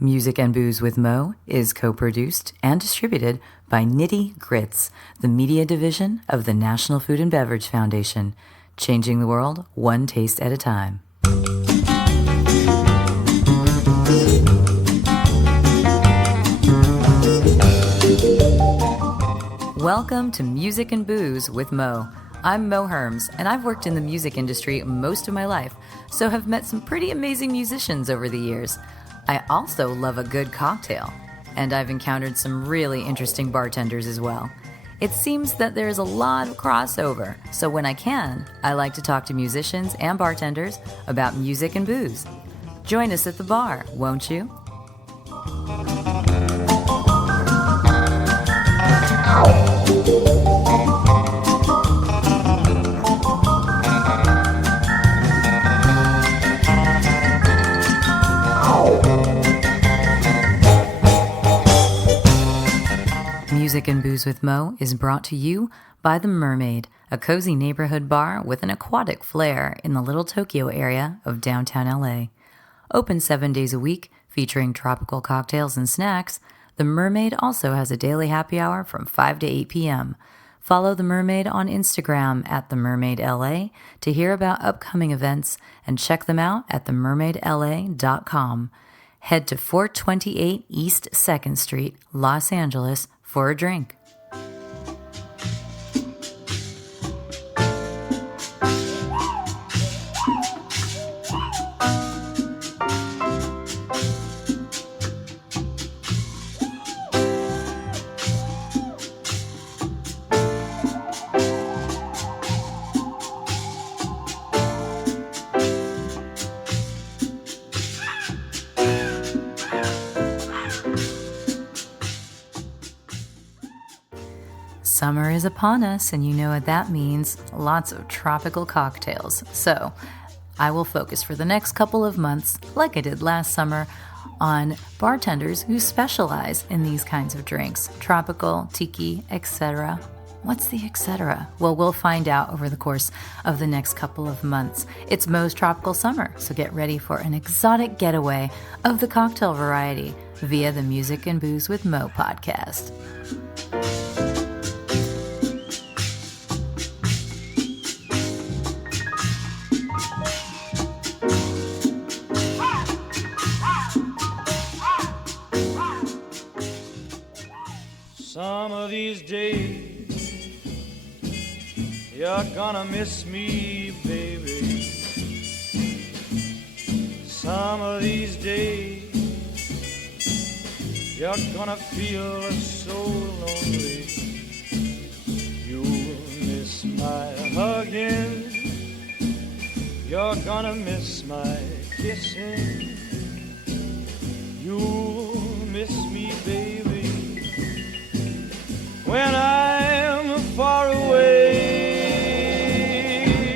Music and Booze with Mo is co-produced and distributed by Nitty Grits, the media division of the National Food and Beverage Foundation, changing the world one taste at a time. Welcome to Music and Booze with Mo. I'm Mo Herms, and I've worked in the music industry most of my life, so have met some pretty amazing musicians over the years. I also love a good cocktail, and I've encountered some really interesting bartenders as well. It seems that there's a lot of crossover, so when I can, I like to talk to musicians and bartenders about music and booze. Join us at the bar, won't you? Music and Booze with Mo is brought to you by The Mermaid, a cozy neighborhood bar with an aquatic flair in the Little Tokyo area of downtown LA. Open 7 days a week, featuring tropical cocktails and snacks, The Mermaid also has a daily happy hour from 5 to 8 p.m. Follow The Mermaid on Instagram at TheMermaidLA to hear about upcoming events and check them out at themermaidla.com. Head to 428 East 2nd Street, Los Angeles, for a drink. Summer is upon us, and you know what that means. Lots of tropical cocktails. So, I will focus for the next couple of months, like I did last summer, on bartenders who specialize in these kinds of drinks. Tropical, tiki, etc. What's the etc.? Well, we'll find out over the course of the next couple of months. It's Mo's tropical summer, so get ready for an exotic getaway of the cocktail variety via the Music and Booze with Mo podcast. Some of these days you're gonna miss me, baby. Some of these days you're gonna feel so lonely. You'll miss my hugging, you're gonna miss my kissing. You'll miss me, baby, when I'm far away.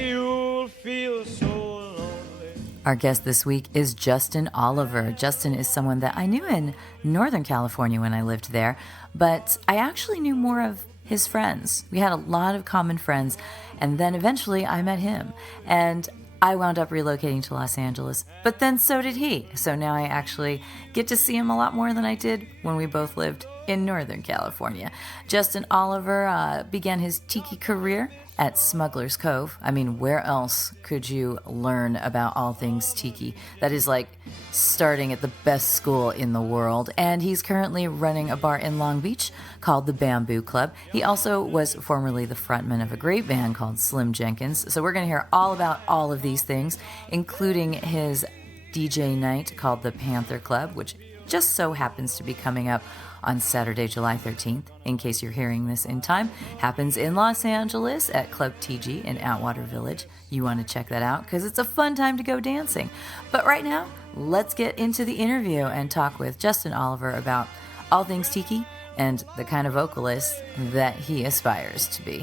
You'll feel so lonely. Our guest this week is Justin Oliver. Justin is someone that I knew in Northern California when I lived there, but I actually knew more of his friends. We had a lot of common friends, and then eventually I met him, and I wound up relocating to Los Angeles, but then so did he. So now I actually get to see him a lot more than I did when we both lived in Northern California. Justin Oliver began his tiki career at Smuggler's Cove. I mean, where else could you learn about all things tiki? That is like starting at the best school in the world. And he's currently running a bar in Long Beach called the Bamboo Club. He also was formerly the frontman of a great band called Slim Jenkins. So we're going to hear all about all of these things, including his DJ night called the Panther Club, which just so happens to be coming up on Saturday, July 13th, in case you're hearing this in time. Happens in Los Angeles at Club TG in Atwater Village. You want to check that out because it's a fun time to go dancing. But right now, let's get into the interview and talk with Justin Oliver about all things tiki and the kind of vocalist that he aspires to be.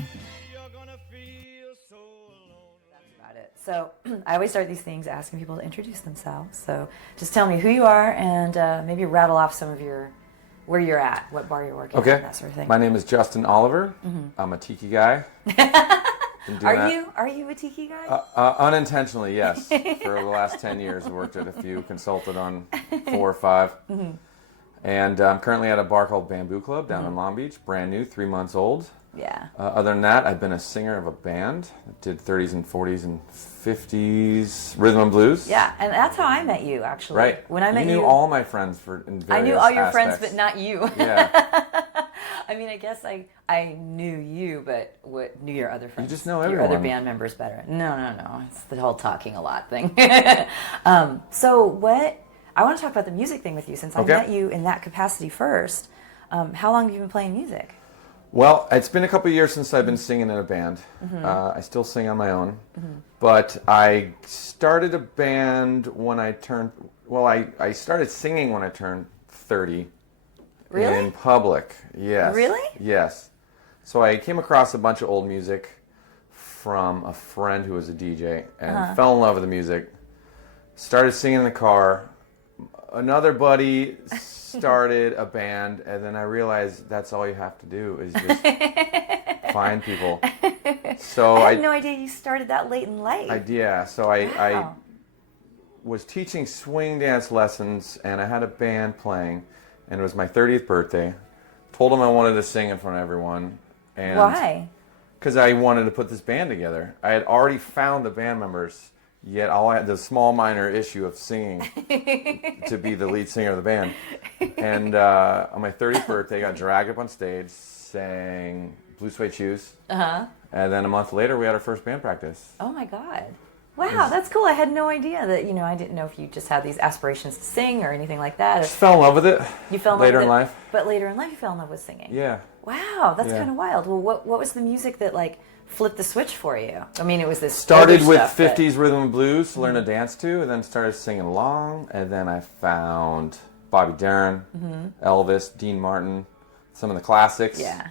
That's about it. So I always start these things asking people to introduce themselves. So just tell me who you are and maybe rattle off some of where you're at, what bar you're working at, that sort of thing. My name is Justin Oliver. Mm-hmm. I'm a tiki guy. Been doing Are you a tiki guy? unintentionally, yes. For the last 10 years, I worked at a few, consulted on 4 or 5. And I'm currently at a bar called Bamboo Club down in Long Beach, brand new, 3 months old. Yeah. Other than that, I've been a singer of a band. I did 30s and 40s and 50s rhythm and blues. Yeah, and that's how I met you, actually. Right. When I met you knew all my friends in various I knew all your friends, aspects. but not you. Yeah. I mean, I guess I knew you, but knew your other friends. You just know your everyone. other band members better. No. It's the whole talking a lot thing. So what... I want to talk about the music thing with you, since I met you in that capacity first. How long have you been playing music? Well, it's been a couple of years since I've been singing in a band. I still sing on my own. But I started a band when I turned... Well, I started singing when I turned 30. Really? In public, yes. Really? Yes. So I came across a bunch of old music from a friend who was a DJ and fell in love with the music. Started singing in the car. Another buddy started a band, and then I realized that's all you have to do is just find people. So I had no idea you started that late in life. I was teaching swing dance lessons, and I had a band playing, and it was my 30th birthday. Told them I wanted to sing in front of everyone. And why? Because I wanted to put this band together. I had already found the band members. Yet all I had the small minor issue of singing to be the lead singer of the band. And on my 30th birthday, I got dragged up on stage, sang Blue Suede Shoes. And then a month later, we had our first band practice. Oh my God. Wow, that's cool. I had no idea that, I didn't know if you just had these aspirations to sing or anything like that. Just fell in love with it. You fell in later love with in life. But later in life, you fell in love with singing. Yeah. Wow, that's kind of wild. Well, what was the music that, flipped the switch for you? I mean, it was this started older with stuff, 50s rhythm and blues to learn to dance to, and then started singing along, and then I found Bobby Darin, Elvis, Dean Martin, some of the classics. Yeah.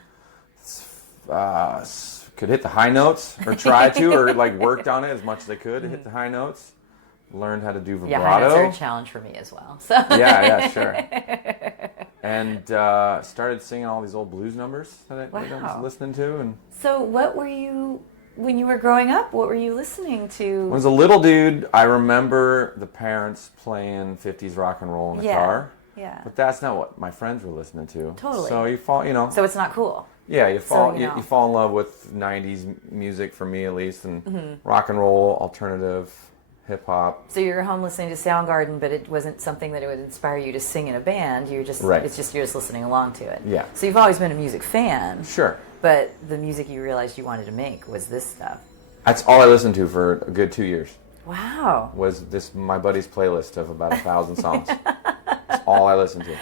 Could hit the high notes, or try to, or worked on it as much as I could to hit the high notes. Learned how to do vibrato. Yeah, high notes are a challenge for me as well. So. Yeah, sure. And started singing all these old blues numbers that I was listening to. And so what were you, when you were growing up, what were you listening to? When I was a little dude, I remember the parents playing 50s rock and roll in the car. Yeah. But that's not what my friends were listening to. Totally. So you fall, So it's not cool. Yeah, you fall in love with 90s music, for me at least, and rock and roll, alternative, hip hop. So you're home listening to Soundgarden, but it wasn't something that it would inspire you to sing in a band. You're just you're just listening along to it. Yeah. So you've always been a music fan. Sure. But the music you realized you wanted to make was this stuff. That's all I listened to for a good 2 years. Wow. Was this my buddy's playlist of about 1,000 songs. That's all I listened to.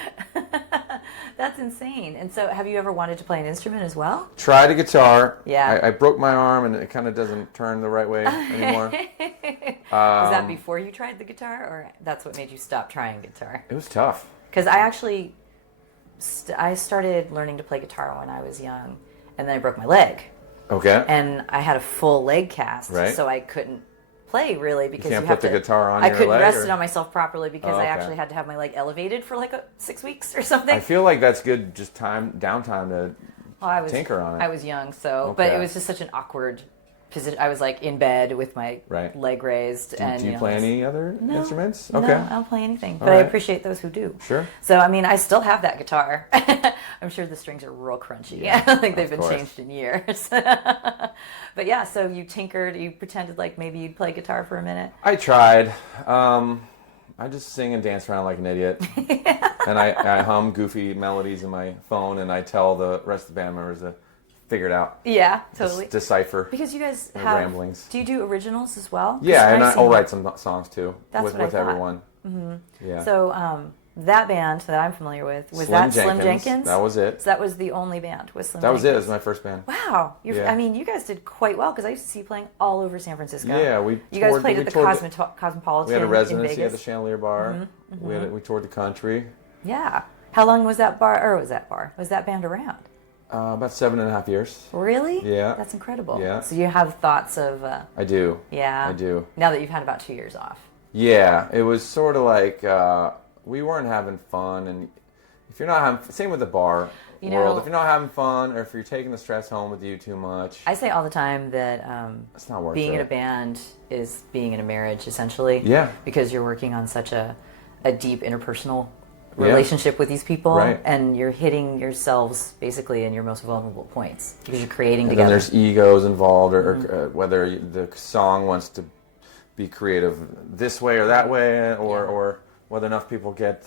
That's insane. And so have you ever wanted to play an instrument as well? Tried a guitar. Yeah. I broke my arm and it kind of doesn't turn the right way anymore. Was that before you tried the guitar, or that's what made you stop trying guitar? It was tough. Because I actually, I started learning to play guitar when I was young, and then I broke my leg. Okay. And I had a full leg cast, right. So I couldn't play really because you can't put the guitar on your leg. I couldn't rest it on myself properly because I actually had to have my leg elevated for 6 weeks or something. I feel like that's good, just downtime to tinker on it. I was young, but it was just such an awkward position. I was in bed with my leg raised. Do you play any other instruments? Okay. No, I don't play anything, but I appreciate those who do. Sure. So, I mean, I still have that guitar. I'm sure the strings are real crunchy. Yeah, I think they've been changed in years. But yeah, so you tinkered, you pretended like maybe you'd play guitar for a minute? I tried. I just sing and dance around like an idiot. And I hum goofy melodies in my phone, and I tell the rest of the band members to figure it out. Yeah, totally. Decipher. Because you guys have ramblings. Do you do originals as well? Yeah, and I'll write some songs too. That's with what I thought. Everyone. Mm-hmm. Yeah. So that band that I'm familiar with, was that Slim Jenkins? That was it. So that was the only band with Slim Jenkins. That was it. It was my first band. Wow. I mean, you guys did quite well because I used to see you playing all over San Francisco. Yeah, you guys played at the Cosmopolitan. We had a residency in Vegas. at the Chandelier Bar. Mm-hmm, mm-hmm. We toured the country. Yeah. How long was that band around? About 7.5 years. Really? Yeah. That's incredible. Yeah. So you have thoughts of... I do. Yeah. I do. Now that you've had about 2 years off. Yeah. It was sort of like we weren't having fun, and if you're not having, same with the bar You world, know- if you're not having fun or if you're taking the stress home with you too much, I say all the time that it's not worth being it. in a band is being in a marriage, essentially. Yeah. Because you're working on such a deep interpersonal Yeah. relationship with these people, Right. and you're hitting yourselves basically in your most vulnerable points because you're creating And then together. there's egos involved, or whether the song wants to be creative this way or that way, or whether enough people get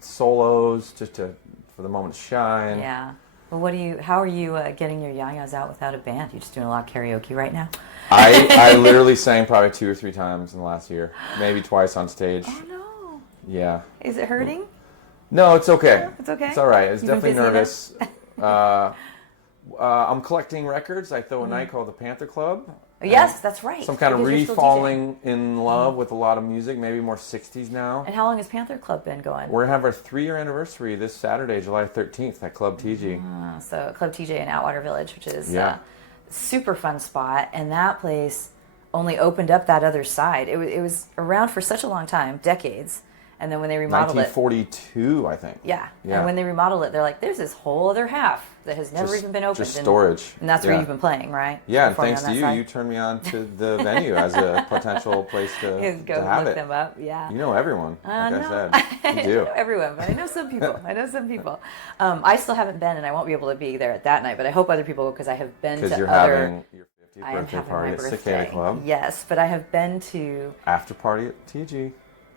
solos just for the moment to shine. Yeah. Well, how are you getting your yayas out without a band? You just doing a lot of karaoke right now? I literally sang probably 2 or 3 times in the last year, maybe twice on stage. Oh no. Yeah. Is it hurting? No, it's okay. It's okay? It's all right. It's You've been definitely busy nervous. I'm collecting records. I throw a night called the Panther Club. Yes, that's right. Some kind of because you're still re-falling in love with a lot of music, maybe more 60s now. DJing. And how long has Panther Club been going? We're going to have our 3-year anniversary this Saturday, July 13th at Club TG. So Club TJ in Atwater Village, which is Yeah. super fun spot, and that place only opened up that other side. It was around for such a long time, decades, and then when they remodeled it, 1942, I think. yeah, Yeah. and when they remodeled it, they're like, there's this whole other half that has never even been opened. Just storage. And that's where Yeah. you've been playing, right? Yeah, and Performing thanks on to that you, side? you turned me on to the venue as a potential place You to go have look it. them up, yeah. You know everyone, like I No, said. I You don't do. know everyone, but I know some people. I still haven't been, and I won't be able to be there at that night, but I hope other people will, because I have been Because to you're other... having your 50th I am birthday having party my at birthday. Cicada Club. Yes, but I have been to... After party at TG.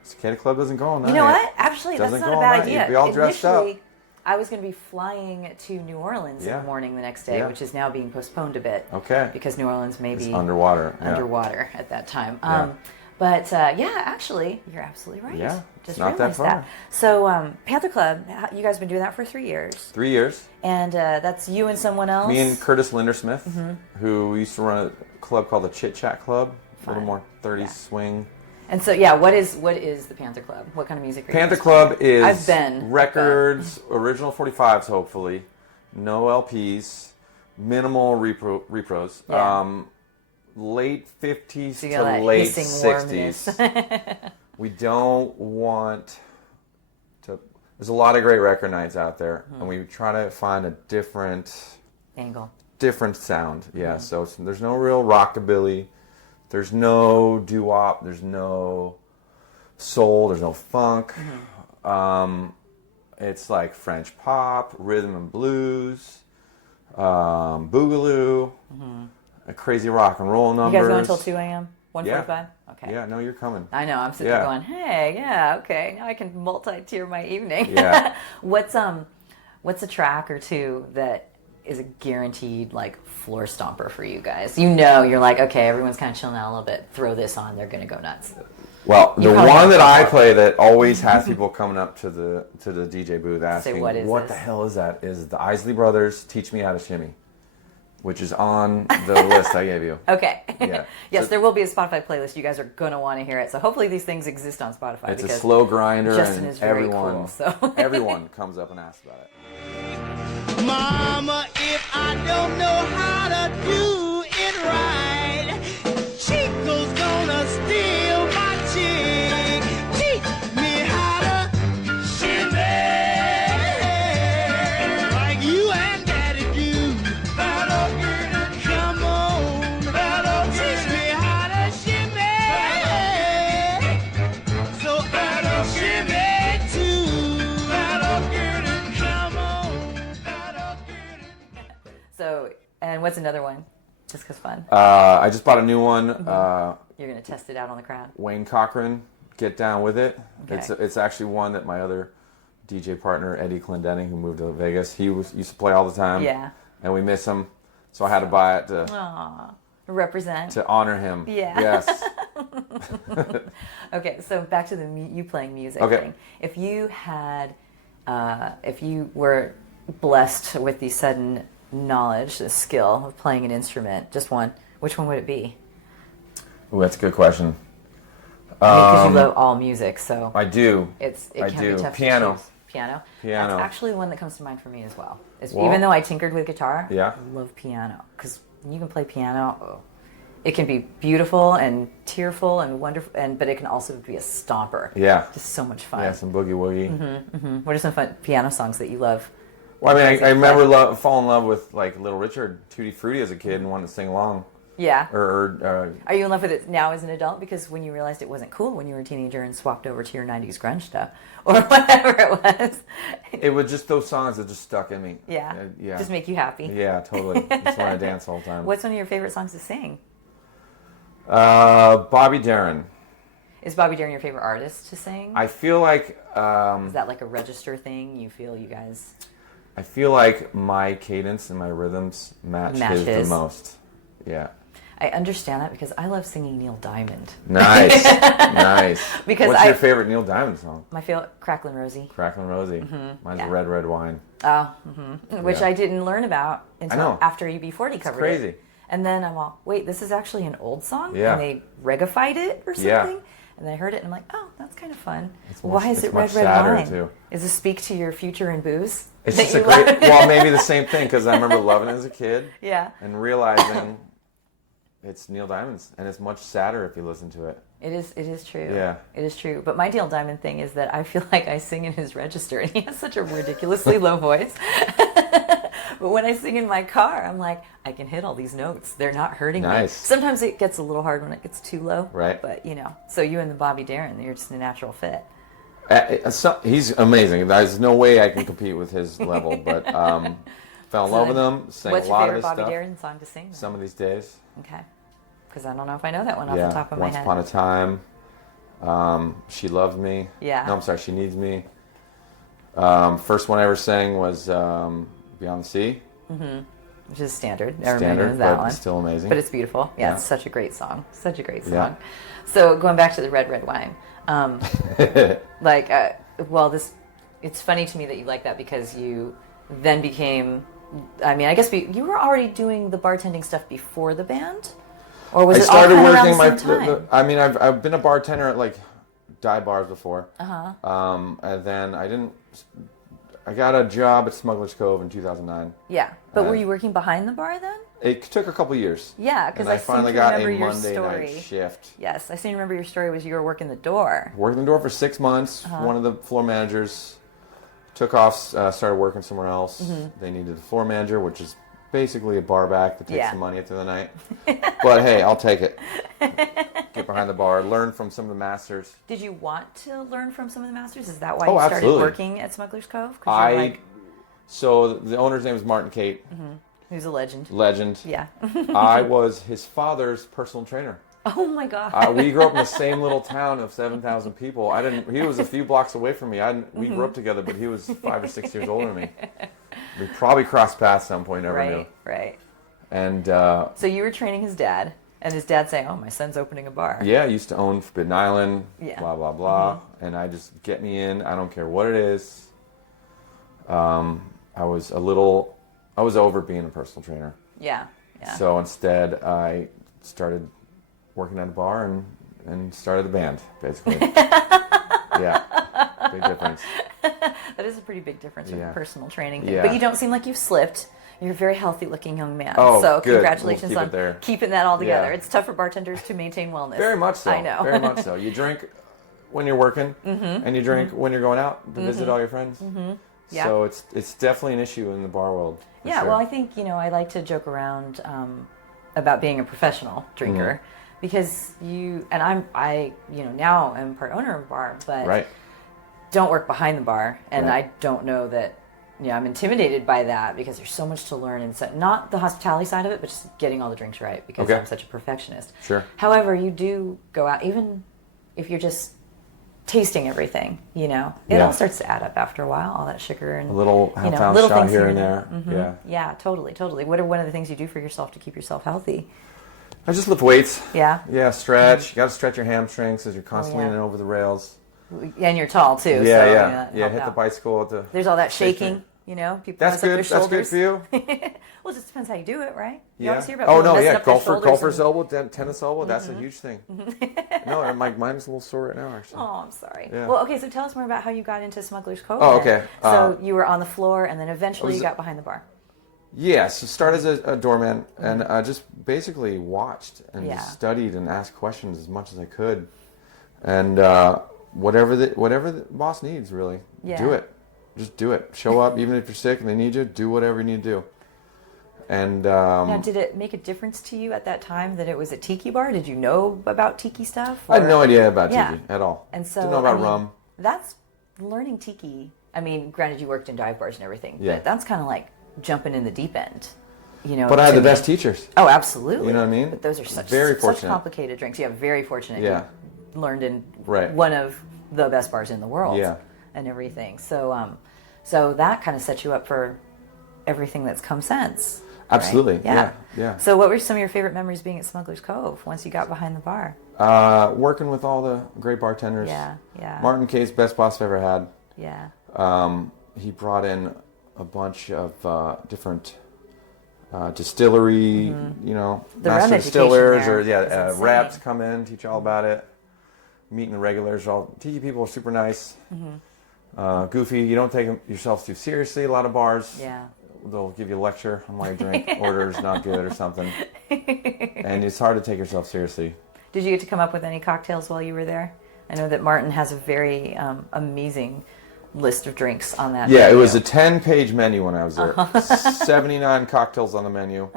Cicada Club doesn't go all night. You know what? Actually, that's Doesn't not a go bad all night. idea. You'd be all dressed up. Initially, I was going to be flying to New Orleans in Yeah. the morning the next day, Yeah. which is now being postponed a bit. Okay. Because New Orleans may It's be underwater. Yeah. underwater at that time. Yeah. But yeah, actually, you're absolutely right. Yeah, it's Just not that realized far. So Panther Club, you guys have been doing that for 3 years. 3 years. And that's you and someone else? Me and Curtis Lindersmith, Mm-hmm. who used to run a club called the Chit Chat Club. A little Fun. more 30s Yeah. swing. And so, yeah, what is the Panther Club? What kind of music are you Panther guys Club playing? is I've been. records, original 45s, hopefully, no LPs, minimal repros, Yeah. late 50s So you got to that late hissing 60s. warmness. We don't want to. There's a lot of great record nights out there, Hmm. and we try to find a different Angle. sound. Hmm. Yeah, so there's no real rockabilly. There's no doo-wop. There's no soul. There's no funk. Mm-hmm. It's like French pop, rhythm and blues, boogaloo, a crazy rock and roll You numbers. guys go until 2 a.m.? 1:45? Okay. Yeah, no, you're coming. I know. I'm sitting Yeah. there going, hey, yeah, okay. Now I can multi-tier my evening. Yeah. What's a track or two that is a guaranteed like floor stomper for you guys? You know, you're like, okay, everyone's kind of chilling out a little bit. Throw this on, they're gonna go nuts. Well, You the probably one have that to I go. play that always has people coming up to the DJ booth asking, "What is "What this?" the hell is that?" Is the Isley Brothers "Teach Me How to Shimmy," which is on the list I gave you. Okay. Yeah. Yes, So- there will be a Spotify playlist. You guys are gonna want to hear it. So hopefully these things exist on Spotify. It's a because slow grinder, Justin and is very everyone cool, so. everyone comes up and asks about it. Mama, if I don't know how to do it right, Chico's gonna steal my chick. Teach me how to shimmy like you and Daddy do. Come on, teach me how to shimmy so I can shimmy too. Come on. So, and what's another one? Just cause fun. I just bought a new one. You're gonna test it out on the crowd. Wayne Cochran, "Get Down With It." Okay. It's actually one that my other DJ partner Eddie Clendenning, who moved to Vegas, used to play all the time. Yeah. And we miss him, so I had to buy it Aw. Represent. to honor him. Yeah. Yes. Okay, so back to the you playing music Okay. thing. If you had, if you were blessed with the sudden knowledge, the skill of playing an instrument, just one, which one would it be? Ooh, that's a good question. Because you love all music, so I do. it I can do. be tough Piano. to choose. Piano. Piano. That's actually one that comes to mind for me as well. Well- Even though I tinkered with guitar, Yeah. I love piano because you can play piano It can be beautiful and tearful and wonderful, but it can also be a stomper. Yeah. Just so much fun. Yeah, some boogie woogie. What are some fun piano songs that you love? Well, I mean, I remember falling in love with like Little Richard, Tutti Frutti as a kid and wanted to sing along. Yeah. Or Are you in love with it now as an adult because when you realized it wasn't cool when you were a teenager and swapped over to your 90s grunge stuff or whatever it was? it was just those songs that just stuck in me. Yeah. Yeah. Just make you happy. Yeah, totally. Just want to dance all the time. What's one of your favorite songs to sing? Bobby Darin. Is Bobby Darin your favorite artist to sing? I feel like Is that like a register thing? You feel you guys... I feel like my cadence and my rhythms match his the most. Yeah. I understand that because I love singing Neil Diamond. Nice. Nice. Because What's your favorite Neil Diamond song? My favorite, Cracklin' Rosie. Cracklin' Rosie. Mine's Red Red Wine. Oh, which Yeah. I didn't learn about until after UB40 covered crazy. it. And then I'm all, wait, this is actually an old song? Yeah. And they regified it or something? Yeah. And I heard it and I'm like, oh, that's kind of fun. More, Why is it much Red Red sadder Wine? too. Does this speak to your future in booze? It's that just a you great, love? well, maybe the same thing because I remember loving it as a kid. Yeah. And realizing it's Neil Diamond's and it's much sadder if you listen to it. It is true. Yeah. It is true. But my Neil Diamond thing is that I feel like I sing in his register and he has such a ridiculously low voice. But when I sing in my car, I'm like, I can hit all these notes. They're not hurting me. Sometimes it gets a little hard when it gets too low. Right. But, so you and the Bobby Darin, you're just a natural fit. He's amazing. There's no way I can compete with his level, but fell in love with him, sang a lot of his stuff. What's your favorite Bobby Darin song to sing? Some of These Days. Okay. Because I don't know if I know that one off the top of my head. Once Upon a Time. She Loves Me. Yeah. No, I'm sorry, She Needs Me. First one I ever sang was Beyond the Sea. Which is standard. Everybody knows that one. Still amazing. But it's beautiful. Yeah, it's such a great song. Such a great song. Yeah. So going back to the Red Red Wine. It's funny to me that you like that because you then became, I mean, I guess you were already doing the bartending stuff before the band? Or was it all kind of around the same time? I mean, I've been a bartender at like dive bars before. And then I got a job at Smuggler's Cove in 2009. Yeah. But were you working behind the bar then? It took a couple years. Yeah, because I finally got a Monday night shift. Yes, I seem to remember your story was you were working the door. Working the door for 6 months. One of the floor managers took off, started working somewhere else. They needed a floor manager, which is basically a bar back that takes some money at the end of the night. But hey, I'll take it. Get behind the bar, learn from some of the masters. Did you want to learn from some of the masters? Is that why you started working at Smuggler's Cove? So the owner's name is Martin Cate. Who's a legend. Legend. Yeah. I was his father's personal trainer. Oh my God. We grew up in the same little town of 7,000 people. He was a few blocks away from me. We grew up together, but he was 5 or 6 years older than me. We probably crossed paths at some point, never knew. Right. And so you were training his dad, and his dad saying, "Oh, my son's opening a bar." Yeah, I used to own Forbidden Island, blah, blah, blah. And I just, get me in, I don't care what it is. I was over being a personal trainer. Yeah. So instead, I started working at a bar and started the band, basically. Yeah, big difference. That is a pretty big difference from the personal training thing. Yeah. But you don't seem like you've slipped. You're a very healthy-looking young man. Oh, so good. Congratulations on keeping that all together. Yeah. It's tough for bartenders to maintain wellness. Very much so. I know. Very much so. You drink when you're working, and you drink when you're going out to visit all your friends. Yeah. So it's definitely an issue in the bar world. Yeah, sure. well, I think, I like to joke around about being a professional drinker because I now am part owner of a bar, but don't work behind the bar, and I don't know that, I'm intimidated by that because there's so much to learn, and so, not the hospitality side of it, but just getting all the drinks right because I'm such a perfectionist. Sure. However, you do go out, even if you're just tasting everything, it all starts to add up after a while, all that sugar and a little half-ounce little shot things here and there. Yeah, totally. What are one of the things you do for yourself to keep yourself healthy? I just lift weights. Yeah, stretch. You got to stretch your hamstrings because you're constantly leaning over the rails. And you're tall too. Yeah. Hit the bicycle. There's all that shaking. People that's good. That's good for you. Well, it just depends how you do it, right? You Yeah. always hear about golfer's elbow, tennis elbow. That's a huge thing. No, mine's a little sore right now, actually. Oh, I'm sorry. Yeah. Well, okay. So tell us more about how you got into Smuggler's Cove. Oh, okay. So you were on the floor, and then eventually you got behind the bar. Yeah, so started as a doorman and just basically watched and Yeah. just studied and asked questions as much as I could. And whatever the boss needs, really, Yeah. do it. Just do it. Show up, even if you're sick and they need you, do whatever you need to do. And Now, did it make a difference to you at that time that it was a tiki bar? Did you know about tiki stuff? I had no idea about Yeah. tiki at all. And so, Didn't know about I mean, rum. That's learning tiki. I mean, granted, you worked in dive bars and everything, Yeah. but that's kind of like jumping in the deep end. You know, But I had to the me. best teachers. Oh, absolutely. You know what I mean? But those are such Very such fortunate. complicated drinks. Yeah, very fortunate. Yeah. You learned in Right. one of the best bars in the world. Yeah. And everything. So, so that kind of set you up for everything that's come since. right? Absolutely. Yeah. So, what were some of your favorite memories being at Smuggler's Cove once you got behind the bar? Working with all the great bartenders. Yeah. Martin Case, best boss I've ever had. Yeah. He brought in a bunch of different distillery, you know, The rum master education distillers there or is insane. reps come in, teach all about it. Meeting the regulars, all tiki people are super nice. Goofy. You don't take yourself too seriously. A lot of bars, Yeah. they'll give you a lecture on why your drink order is not good or something, and it's hard to take yourself seriously. Did you get to come up with any cocktails while you were there? I know that Martin has a very amazing list of drinks on that. Yeah, it menu. was a 10-page menu when I was there. 79 cocktails on the menu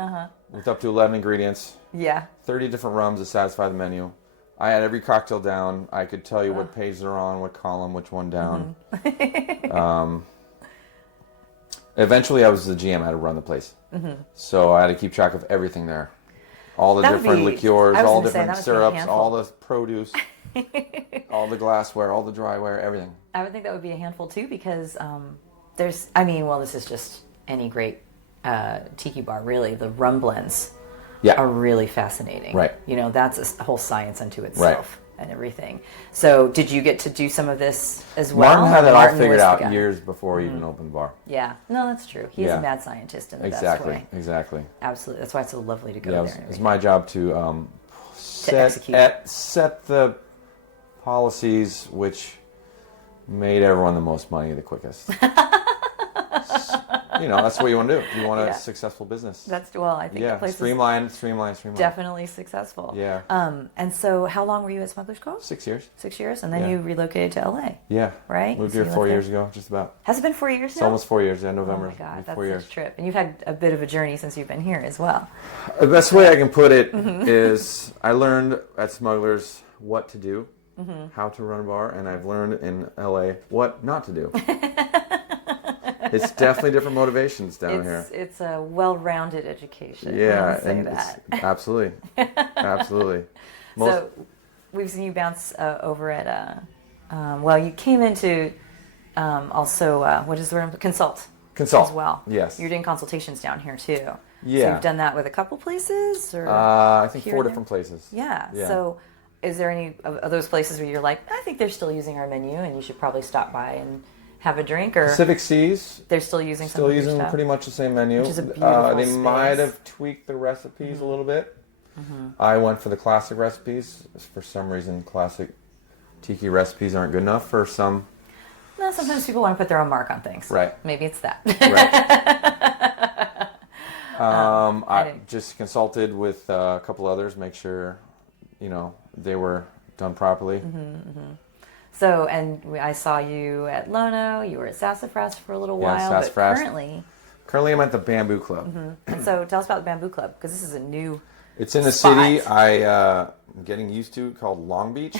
with up to 11 ingredients, Yeah. 30 different rums to satisfy the menu. I had every cocktail down. I could tell you what page they're on, what column, which one down. Eventually, I was the GM. I had to run the place. So I had to keep track of everything there. All the That would different be- liqueurs, I was all gonna say, different that must be a syrups, handful. all the produce, all the glassware, all the dryware, everything. I would think that would be a handful too because there's, I mean, well, this is just any great tiki bar, really. The rum blends Yeah. are really fascinating. Right. You know, that's a whole science unto itself and everything. So, did you get to do some of this as well? Martin had or that all Martin figured was the out guy? years before he even opened the bar. Yeah. No, that's true. He's Yeah. a mad scientist in the best Exactly, way. exactly. Absolutely. That's why it's so lovely to go Yeah, there. it was, and it was everything. my job to execute. set the policies which made everyone the most money the quickest. You know, that's what you want to do. You want Yeah. a successful business. That's, well, I think the Yeah, place is streamline. definitely successful. Yeah. And so, how long were you at Smuggler's Cove? 6 years. 6 years, and then Yeah. you relocated to LA. Yeah. Right? Moved So here you 4 lived there? years ago, just about. Has it been 4 years It's now? almost 4 years. In Oh November. my God, that's 4 such years. a trip. And you've had a bit of a journey since you've been here as well. The best way I can put it Mm-hmm. is I learned at Smugglers what to do, Mm-hmm. how to run a bar, and I've learned in LA what not to do. It's definitely different motivations down here. It's a well-rounded education. Yeah, I'll say and that. absolutely, absolutely. So we've seen you bounce over at well, you came into also what is the word? Consult as well. Yes. You're doing consultations down here too. So Yeah. you've done that with a couple places, or I think here 4 and there? different places. Yeah. Yeah. So is there any of those places where you're like, I think they're still using our menu, and you should probably stop by and have a drink, or Pacific Seas they're still using some still of your using stuff? pretty much the same menu. Which is a beautiful they space. might have tweaked the recipes a little bit. I went for the classic recipes. For some reason, classic tiki recipes aren't good enough for some. No, sometimes people want to put their own mark on things. Right. Maybe it's that. Right. I didn't- just consulted with a couple others, make sure, you know, they were done properly. So, and I saw you at Lono. You were at Sassafras for a little Yeah, while, but Sassafras. currently, I'm at the Bamboo Club. so tell us about the Bamboo Club, because this is a new. It's in a Spot. city I'm getting used to called Long Beach.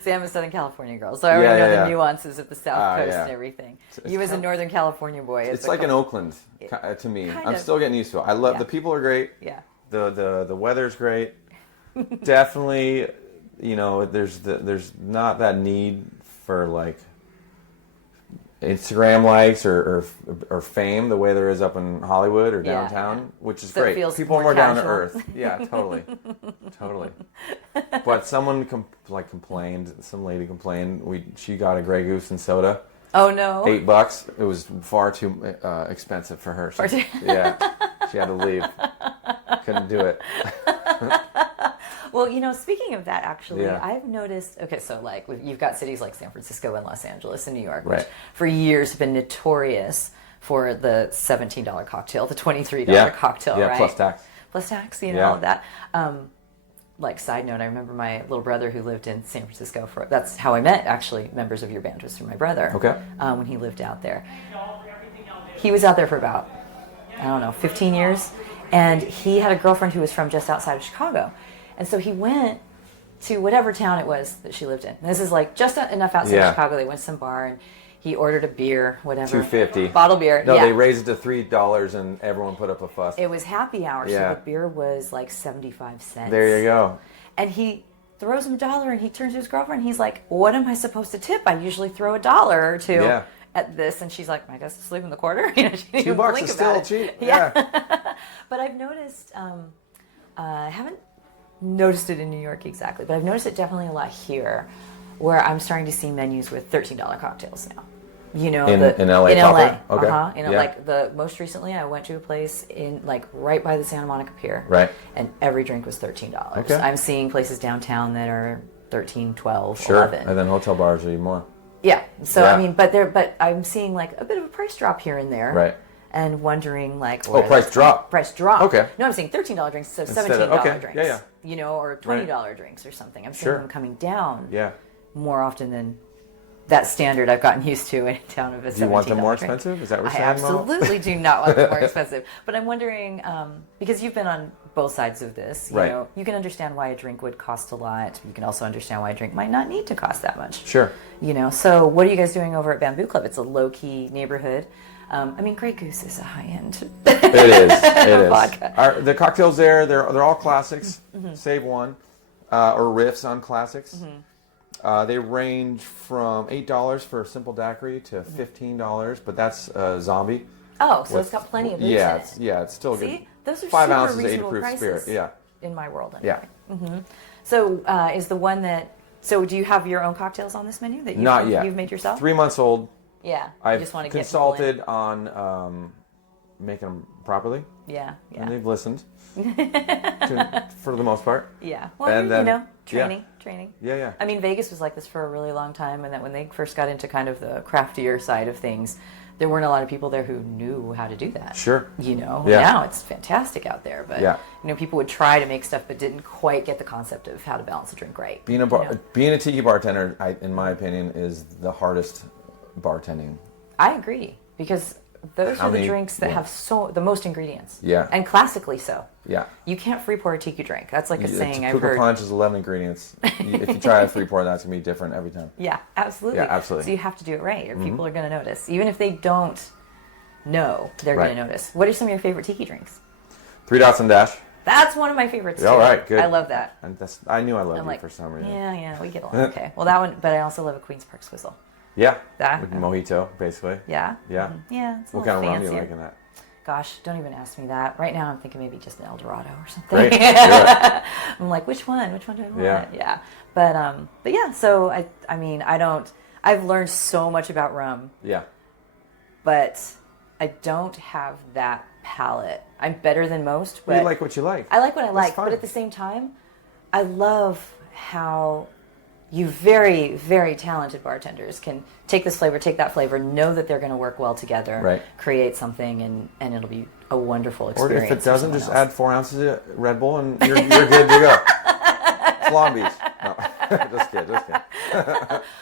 See, I'm a Southern California girl, so I already know the nuances of the South Coast yeah. and everything. It's You as a kind- Northern California boy. It's like an Oakland to me. kind I'm of. still getting used to it. I love Yeah. the people are great. Yeah. The weather's great. Definitely, you know, there's not that need for like Instagram likes or fame the way there is up in Hollywood or Yeah, downtown, yeah. which is So it great. feels People are more more down to casual. earth. Yeah, totally, totally. But someone complained. Some lady complained. She got a Grey Goose and soda. Oh no. $8. It was far too expensive for her. Yeah, she had to leave. Couldn't do it. Well, you know, speaking of that, actually, Yeah. I've noticed. Okay, so you've got cities like San Francisco and Los Angeles and New York, which Right. for years have been notorious for the $17 cocktail, the $23 Yeah. cocktail, Yeah, right? plus tax. Plus tax, you know, Yeah. all of that. Like, side note, I remember my little brother who lived in San Francisco that's how I met, actually, members of your band was through my brother. Okay. When he lived out there. He was out there for about, I don't know, 15 years. And he had a girlfriend who was from just outside of Chicago. And so he went to whatever town it was that she lived in. And this is like just enough outside of Chicago. They went to some bar and he ordered a beer, whatever. $2.50. Bottle beer. No, yeah. they raised it to $3 and everyone put up a fuss. It was happy hour, Yeah. so the beer was like 75 cents. There you go. And he throws him $1 and he turns to his girlfriend and he's like, what am I supposed to tip? I usually throw $1 or two Yeah. at this. And she's like, I guess it's leaving the quarter. You know, she didn't even $2 blink is about still it. cheap. Yeah. But I've noticed, I haven't noticed it in New York exactly, but I've noticed it definitely a lot here, where I'm starting to see menus with $13 cocktails now. You know, In LA In LA, proper? Okay. Yeah. Like most recently, I went to a place in like right by the Santa Monica Pier, Right. and every drink was $13. Okay. I'm seeing places downtown that are 13, 12, Sure. 11. And then hotel bars are even more. Yeah. So Yeah. I mean, but I'm seeing like a bit of a price drop here and there. Right. And wondering like, Oh, price drop. Price drop. Okay. No, I'm saying $13 drinks, so Instead $17 of- okay. drinks. Yeah, yeah. You know, or $20 drinks or something. I'm seeing Sure. them coming down Yeah. more often than that standard I've gotten used to in town of a $17 Do you want them more drink. expensive? Is that what I you're saying, Mo? absolutely do not want them more expensive. But I'm wondering, because you've been on both sides of this, you Right. know, you can understand why a drink would cost a lot. You can also understand why a drink might not need to cost that much. Sure. You know, so what are you guys doing over at Bamboo Club? It's a low-key neighborhood. I mean, Grey Goose is a high-end It is. It is. vodka. The cocktails there, they're all classics, save one, or riffs on classics. They range from $8 for a simple daiquiri to $15, but that's zombie. Oh, so with- it's got plenty of booze Yeah, in it. it's still See? good. Those are 5 super ounces, 8 reasonable proof prices. spirit. Yeah. In my world, Yeah. anyway. So is the one that... So do you have your own cocktails on this menu that Not yet. you've made yourself? 3 months old. Yeah. I've you just want to consulted on making them properly, get people in. Yeah. and they've listened for the most part. Yeah. Well, And then- you know, yeah. training. Yeah, yeah. I mean, Vegas was like this for a really long time, and that when they first got into kind of the craftier side of things, there weren't a lot of people there who knew how to do that. Sure. You know, Yeah. now it's fantastic out there, but Yeah. you know, people would try to make stuff but didn't quite get the concept of how to balance a drink right. Being a tiki bartender, in my opinion, is the hardest bartending. I agree, because those How are the many- drinks that yeah. have the most ingredients. Yeah. And classically so. Yeah. You can't free pour a tiki drink. That's like a saying I've Kuka heard. Punch is 11 ingredients. If you try a free pour, that's going to be different every time. Yeah, absolutely. Yeah, absolutely. So you have to do it right, or people are going to notice. Even if they don't know, they're Right. going to notice. What are some of your favorite tiki drinks? 3 Dots and Dash. That's one of my favorites too. All right, good. I love that. And I knew I loved I'm you like, for some reason. yeah, we get along okay. Well, that one, but I also love a Queen's Park Swizzle. Yeah. That- With mojito, basically. Yeah? Yeah. Yeah, it's a What little kind of rum do fancier. you like in that? Gosh, don't even ask me that. Right now I'm thinking maybe just an El Dorado or something. Great. Do it. I'm like, which one? Which one do I want? Yeah. Yeah. But yeah, so I mean, I've learned so much about rum, Yeah. but I don't have that palate. I'm better than most, Well, but you like what you like. I like what I like, fine. but at the same time, I love how you very, very talented bartenders can take this flavor, take that flavor, know that they're going to work well together, Right. create something, and it'll be a wonderful Or experience. if it for doesn't, someone just else. add 4 ounces of Red Bull and you're good to go. It's Long Beach. No, just kidding.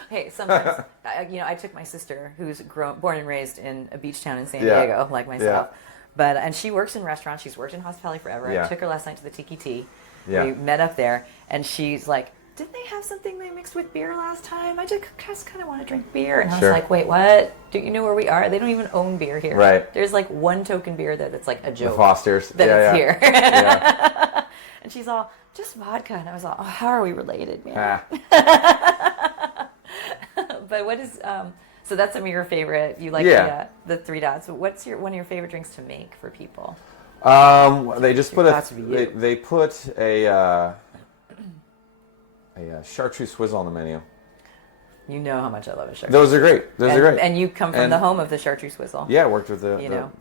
Hey, sometimes, I took my sister, who's born and raised in a beach town in San Yeah. Diego, like myself, and she works in restaurants. She's worked in hospitality forever. Yeah. I took her last night to the Tiki Tea. Yeah. We met up there, and she's like, didn't they have something they mixed with beer last time? I just kind of want to drink beer. And I was Sure. like, wait, what? Do you know where we are? They don't even own beer here. Right. There's like one token beer there that's like a The joke. Fosters. That yeah, it's yeah. here. Yeah. And she's all, just vodka. And I was all, oh, how are we related, man? Ah. But what is, so that's some of your favorite, you like Yeah. the 3 Dots. What's one of your favorite drinks to make for people? They just put Thoughts of you. they put a chartreuse swizzle on the menu. You know how much I love a chartreuse. Those are great. Those are great. And you come from And- the home of the chartreuse whistle. Yeah, I worked with You know.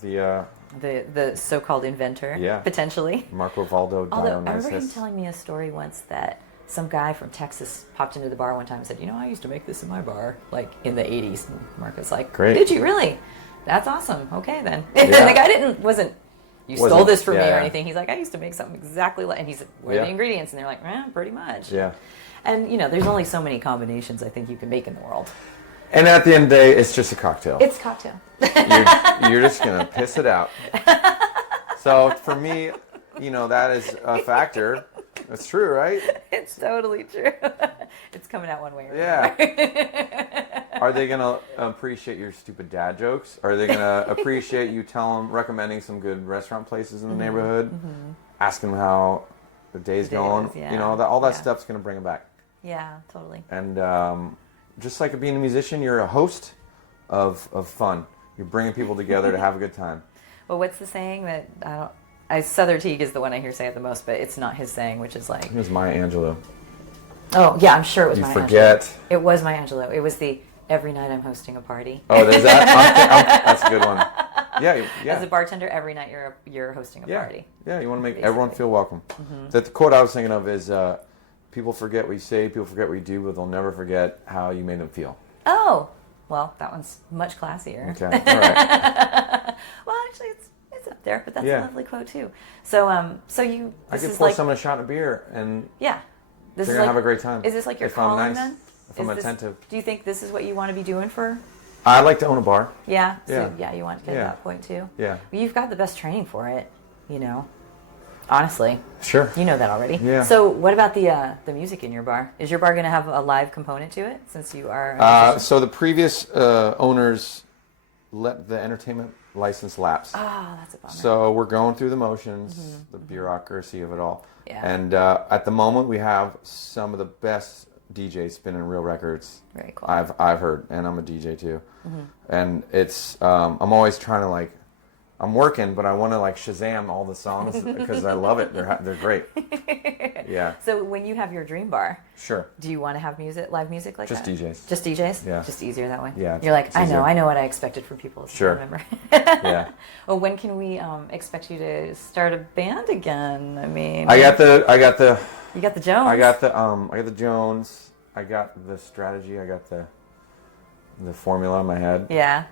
The so-called inventor, Yeah. potentially. Marco Valdo Although I remember him Dionysus. telling me a story once that some guy from Texas popped into the bar one time and said, I used to make this in my bar, like in the 80s. And Mark was like, Great. Did you really? That's awesome. Okay, then. And the guy wasn't, you stole this from me or anything. He's like, I used to make something exactly like, and he said, what are the ingredients? And they're like, pretty much. Yeah. And, there's only so many combinations I think you can make in the world. And at the end of the day, it's just a cocktail. It's a cocktail. You're just going to piss it out. So for me, that is a factor. That's true, right? It's totally true. It's coming out one way or another. Yeah. Are they going to appreciate your stupid dad jokes? Are they going to appreciate you recommending some good restaurant places in the neighborhood? Ask them how the day's going. All that stuff's going to bring them back. Yeah, totally. And just like being a musician, you're a host of fun. You're bringing people together to have a good time. Well, what's the saying that Souther Teague is the one I hear say it the most, but it's not his saying, which is like... It was Maya Angelou. Oh, yeah, I'm sure it was Maya Angelou. You forget. It was Maya Angelou. It was the every night I'm hosting a party. Oh, there's that? That's a good one. Yeah. As a bartender, every night you're hosting a party. Yeah, you want to make everyone feel welcome. The quote I was thinking of is, people forget what you say, people forget what you do, but they'll never forget how you made them feel. Oh, well, that one's much classier. Okay, all right. Well, actually, it's up there, but that's a lovely quote too. So you. I could pour someone a shot of beer, and they're gonna have a great time. Is this like your calling then? If I'm attentive. Do you think this is what you want to be doing for? I'd like to own a bar. Yeah. So you want to get to that point too. Yeah. Well, you've got the best training for it. Honestly. Sure. You know that already. Yeah. So what about the music in your bar? Is your bar going to have a live component to it since you are... So the previous owners let the entertainment license lapse. Oh, that's a bummer. So we're going through the motions, the bureaucracy of it all. Yeah. And at the moment we have some of the best DJs spinning real records. Very cool. I've heard, and I'm a DJ too. And it's I'm always trying to I'm working, but I want to Shazam all the songs because I love it. They're great. Yeah. So when you have your dream bar, sure. Do you want to have live music like Just that? DJs. Just DJs? Yeah. Just easier that way? Yeah. You're like, I know what I expected from people. Sure. Remember. Yeah. Well, when can we expect you to start a band again? I mean, I got the. You got the Jones. I got the Jones. I got the strategy. I got the formula in my head. Yeah.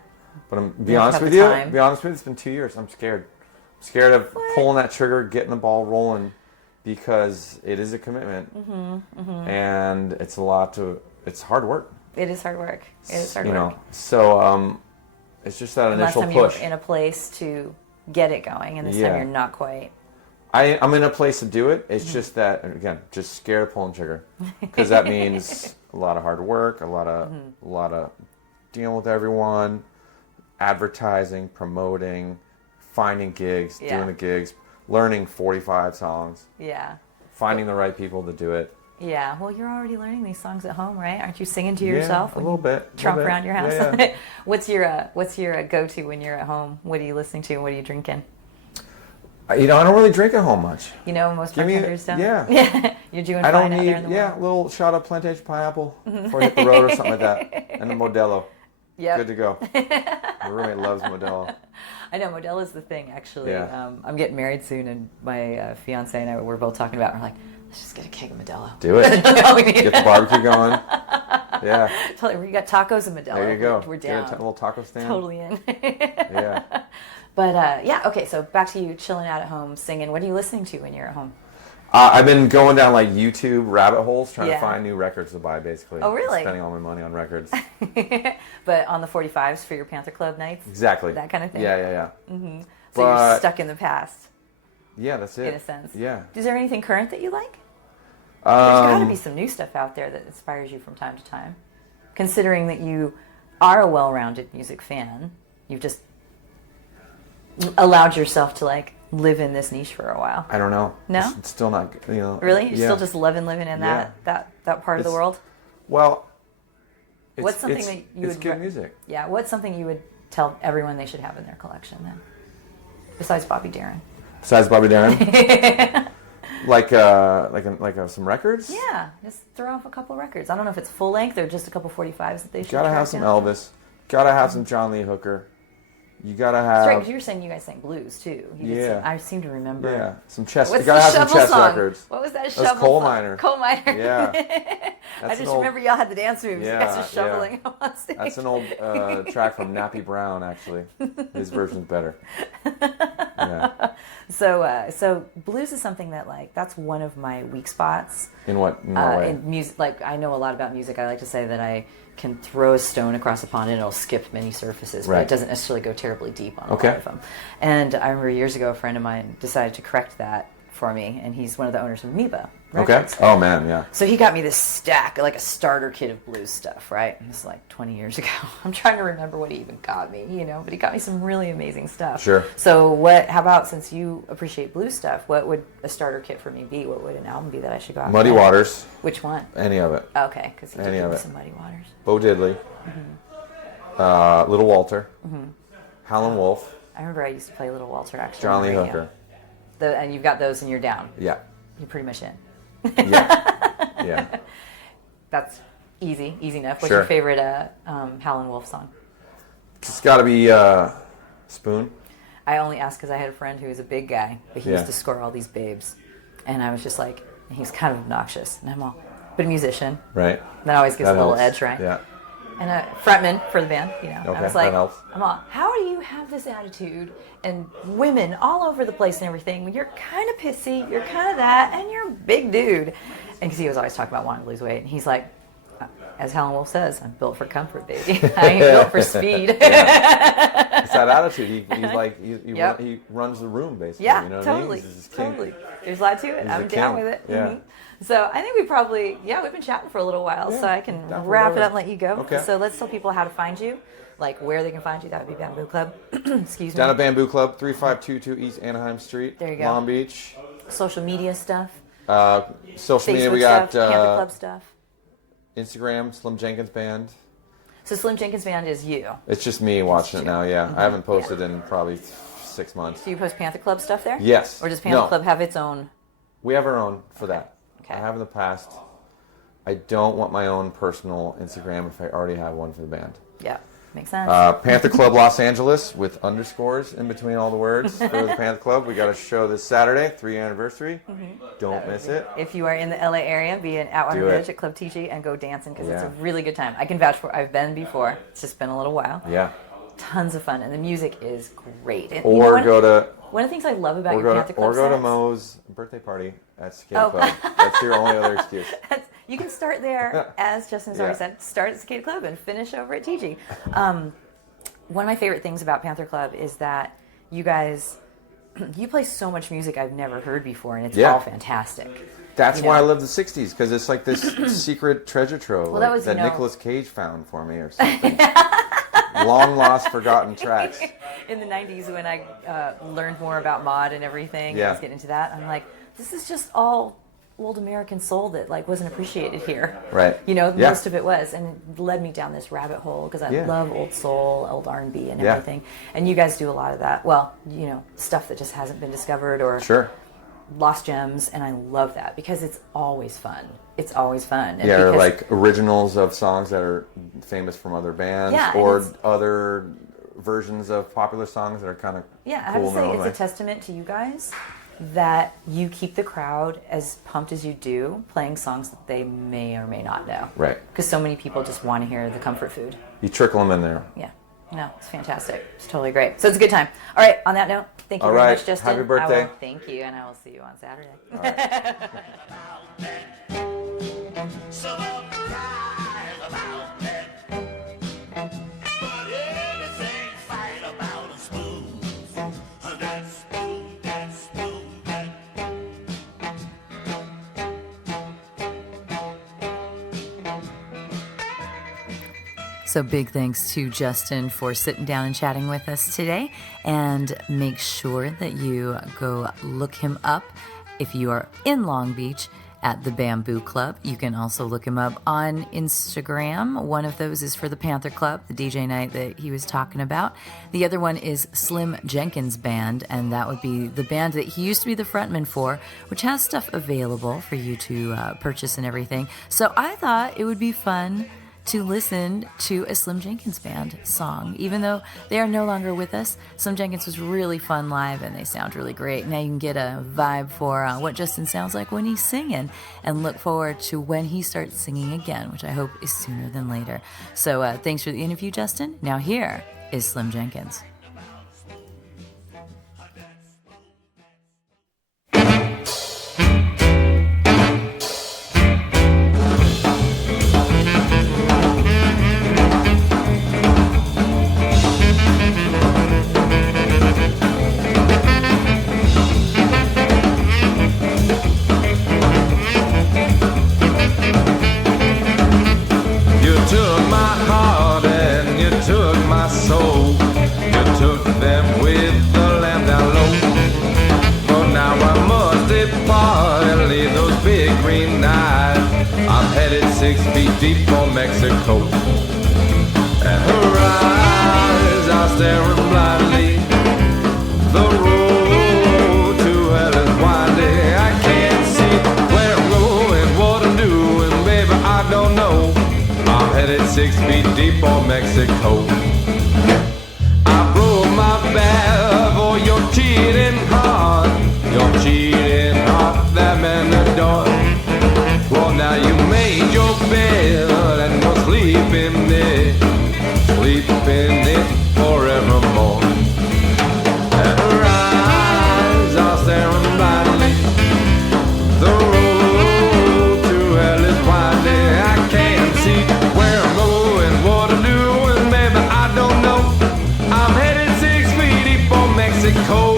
But be honest with you, it's been 2 years. I'm scared. I'm scared of pulling that trigger, getting the ball rolling, because it is a commitment, and it's it's hard work. It is hard work. So it's just that initial push. push. You're in a place to get it going, and this time you're not quite. I'm in a place to do it. It's just that, again, just scared of pulling trigger, because that means a lot of hard work, a lot of dealing with everyone, advertising, promoting, finding gigs, doing the gigs, learning 45 songs. Yeah. Finding the right people to do it. Yeah. Well, you're already learning these songs at home, right? Aren't you singing to yourself? A little bit. Tromp around your house. Yeah. What's your go-to when you're at home? What are you listening to? What are you drinking? I don't really drink at home much. Most bartenders don't. Yeah. You're doing fine out there in the world. A little shot of plantation pineapple before I hit the road or something like that, and a Modelo. Yep. Good to go. My roommate loves Modelo. I know, Modelo's the thing, actually. Yeah. I'm getting married soon, and my fiance and I, we're both talking about it. We're like, let's just get a keg of Modelo. Do it. Get the barbecue going. Yeah. We got tacos and Modelo. There you go. We're down. Get a little taco stand. Totally in. Yeah. But, okay, so back to you chilling out at home, singing. What are you listening to when you're at home? I've been going down YouTube rabbit holes trying to find new records to buy, basically. Oh, really? Spending all my money on records. But on the 45s for your Panther Club nights? Exactly. That kind of thing? Yeah. Mm-hmm. So you're stuck in the past. Yeah, that's it. In a sense. Yeah. Is there anything current that you like? There's got to be some new stuff out there that inspires you from time to time. Considering that you are a well-rounded music fan, you've just allowed yourself to live in this niche for a while. I don't know. No? It's still not, Really? You're still just living in that part of the world? Well, what's something that you would... good music. Yeah, what's something you would tell everyone they should have in their collection then? Besides Bobby Darin. Besides Bobby Darin? Some records? Yeah, just throw off a couple records. I don't know if it's full length or just a couple 45s that they should Gotta have some Elvis. Gotta have some John Lee Hooker. You gotta That's right, have. because you were saying you guys sang blues too. You did Yeah. I seem to remember. Yeah, some chess. What's You gotta the have some shovel chess song? records. What was that That shovel was Coal song? Miner. Coal Miner. Yeah. I That's just an old- remember y'all had the dance moves. You guys Yeah, were shoveling on stage. That's an old track from Nappy Brown, actually. His version's better. Yeah. So blues is something that that's one of my weak spots. In what way? In music, I know a lot about music. I like to say that I can throw a stone across a pond and it'll skip many surfaces, but Right. it doesn't necessarily go terribly deep on a Okay. lot of them. And I remember years ago, a friend of mine decided to correct that for me, and he's one of the owners of Amoeba Okay. Records. Oh man, yeah. So he got me this stack, like a starter kit of blues stuff, right? And this is like 20 years ago. I'm trying to remember what he even got me, but he got me some really amazing stuff. Sure. So how about, since you appreciate blues stuff, what would a starter kit for me be? What would an album be that I should go out Muddy and buy? Waters. Which one? Any of it. Okay, because he did Any give of me it. some Muddy Waters. Bo Diddley. Little Walter. Howlin' Wolf. I remember I used to play Little Walter, actually. John on Lee the radio. Hooker. And you've got those and you're down. Yeah. You're pretty much in. Yeah. Yeah. That's easy enough. What's Sure. your favorite Howlin' Wolf song? It's got to be Spoon. I only asked because I had a friend who was a big guy, but he Yeah. used to score all these babes. And I was just like, he's kind of obnoxious. And I'm all, but a musician. Right. That always gives That a little helps. edge, right? Yeah. And a frontman for the band, Okay, I was like, that helps. I'm all, how do you have this attitude and women all over the place and everything when you're kind of pissy, you're kind of that, and you're a big dude? And because he was always talking about wanting to lose weight. And he's like, as Howlin' Wolf says, I'm built for comfort, baby. I ain't built for speed. It's that attitude. He's like, Yep. he runs the room, basically. Yeah, You know what totally. I mean? He's just king. Totally. There's a lot to it. He's I'm the down king. with it. Yeah. Mhm. So I think we've been chatting for a little while, so I can down for wrap it whatever. up and let you go. Okay. So let's tell people how to find you, like where they can find you. That would be Bamboo Club. Excuse me. Down at Bamboo Club, 3522 East Anaheim Street. There you go. Long Beach. Social media stuff. Social media, Facebook we got stuff. Panther Club stuff. Instagram, Slim Jenkins Band. So Slim Jenkins Band is you. It's just me watching it now, yeah. I haven't posted Yeah. in probably 6 months. Do you post Panther Club stuff there? Yes. Or does Panther No. Club have its own? We have our own for that. Okay. I have in the past. I don't want my own personal Instagram if I already have one for the band. Yeah, makes sense. Panther Club Los Angeles with underscores in between all the words for the Panther Club. We got a show this Saturday, 3-year anniversary. Don't miss it. If you are in the LA area, be an out on Do the it. Ridge at Club TG and go dancing because it's Yeah. a really good time. I can vouch for. I've been before. It's just been a little while. Yeah. Tons of fun, and the music is great. And Or go to one of the things I love about or your go Panther to, Club or go to sets- Mo's birthday party at Cicada Oh. Club. That's your only other excuse. You can start there, as Justin's already Yeah. said, start at Cicada Club and finish over at TG. One of my favorite things about Panther Club is that you guys, you play so much music I've never heard before, and it's Yeah. all fantastic. That's You why I know. love the 60s, because it's like this secret treasure trove Well, that was, that you know- Nicolas Cage found for me or something. Long lost, forgotten tracks. In the 90s, when I learned more about mod and everything, and I Yeah. was getting into that, I'm like, this is just all old American soul that wasn't appreciated here. Right. Yeah. Most of it was, and it led me down this rabbit hole because I Yeah. love old soul, old R&B, and Yeah. everything. And you guys do a lot of that. Well, stuff that just hasn't been discovered or Sure. lost gems, and I love that because it's always fun. It's always fun. And Yeah, or because- like originals of songs that are famous from other bands, Yeah, and or it's- other versions of popular songs that are kind of Yeah, I have cool to in their say own it's way. a testament to you guys that you keep the crowd as pumped as you do, playing songs that they may or may not know. Right. Because so many people just want to hear the comfort food. You trickle them in there. Yeah. No, it's fantastic. It's totally great. So it's a good time. All right, on that note, thank you All very right, much, Justin. happy birthday. I will, thank you, and I will see you on Saturday. So don't cry about that. But everything's fine about a spoon. That spoon, that spoon, that. So big thanks to Justin for sitting down and chatting with us today. And make sure that you go look him up if you are in Long Beach at the Bamboo Club. You can also look him up on Instagram. One of those is for the Panther Club, the DJ night that he was talking about. The other one is Slim Jenkins Band, and that would be the band that he used to be the frontman for, which has stuff available for you to purchase and everything. So I thought it would be fun to listen to a Slim Jenkins Band song. Even though they are no longer with us, Slim Jenkins was really fun live and they sound really great. Now you can get a vibe for what Justin sounds like when he's singing and look forward to when he starts singing again, which I hope is sooner than later. So thanks for the interview, Justin. Now here is Slim Jenkins. Deep for Mexico, and her eyes are staring blindly. The road to hell is winding. I can't see where I'm going, what I'm doing, baby, I don't know. I'm headed 6 feet deep for Mexico. I broke my back for your cheating heart, your cheating heart that man adored. Well, now you made your bed and you're sleeping in it forevermore. And her eyes are staring blindly. The road to hell is winding. I can't see where I'm going, what I'm doing, baby, I don't know. I'm headed 6 feet deep for Mexico.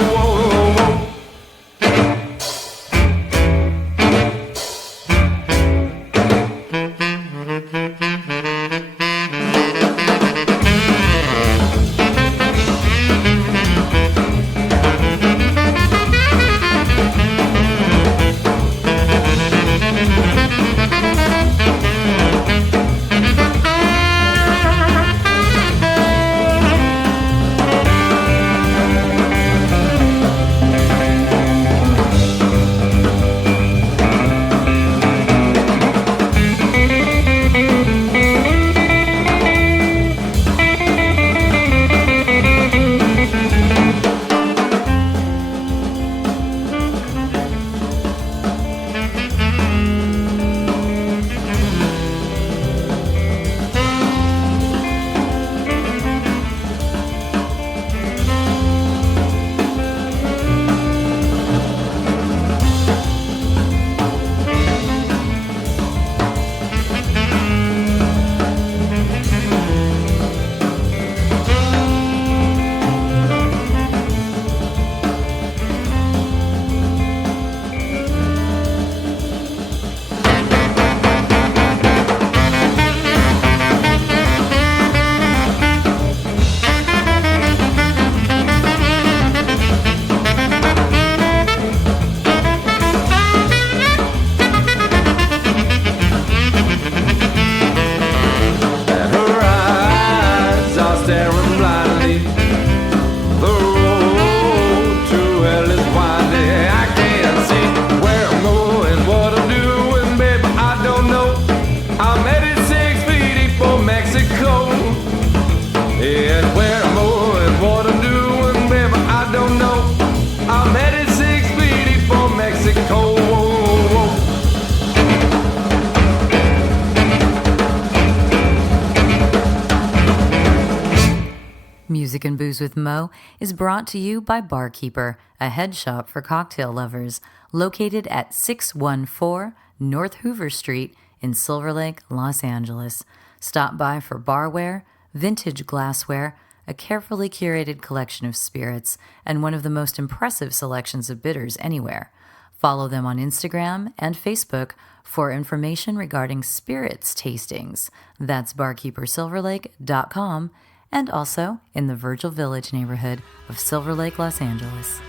Music and Booze with Mo is brought to you by Barkeeper, a head shop for cocktail lovers, located at 614 North Hoover Street in Silver Lake, Los Angeles. Stop by for barware, vintage glassware, a carefully curated collection of spirits, and one of the most impressive selections of bitters anywhere. Follow them on Instagram and Facebook for information regarding spirits tastings. That's barkeepersilverlake.com, and also in the Virgil Village neighborhood of Silver Lake, Los Angeles.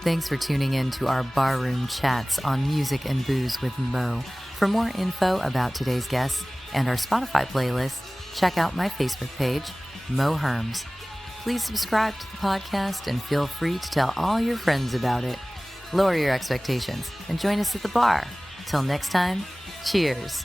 Thanks for tuning in to our barroom chats on Music and Booze with Mo. For more info about today's guests and our Spotify playlist, check out my Facebook page, Mo Herms. Please subscribe to the podcast and feel free to tell all your friends about it. Lower your expectations and join us at the bar. Till next time, cheers.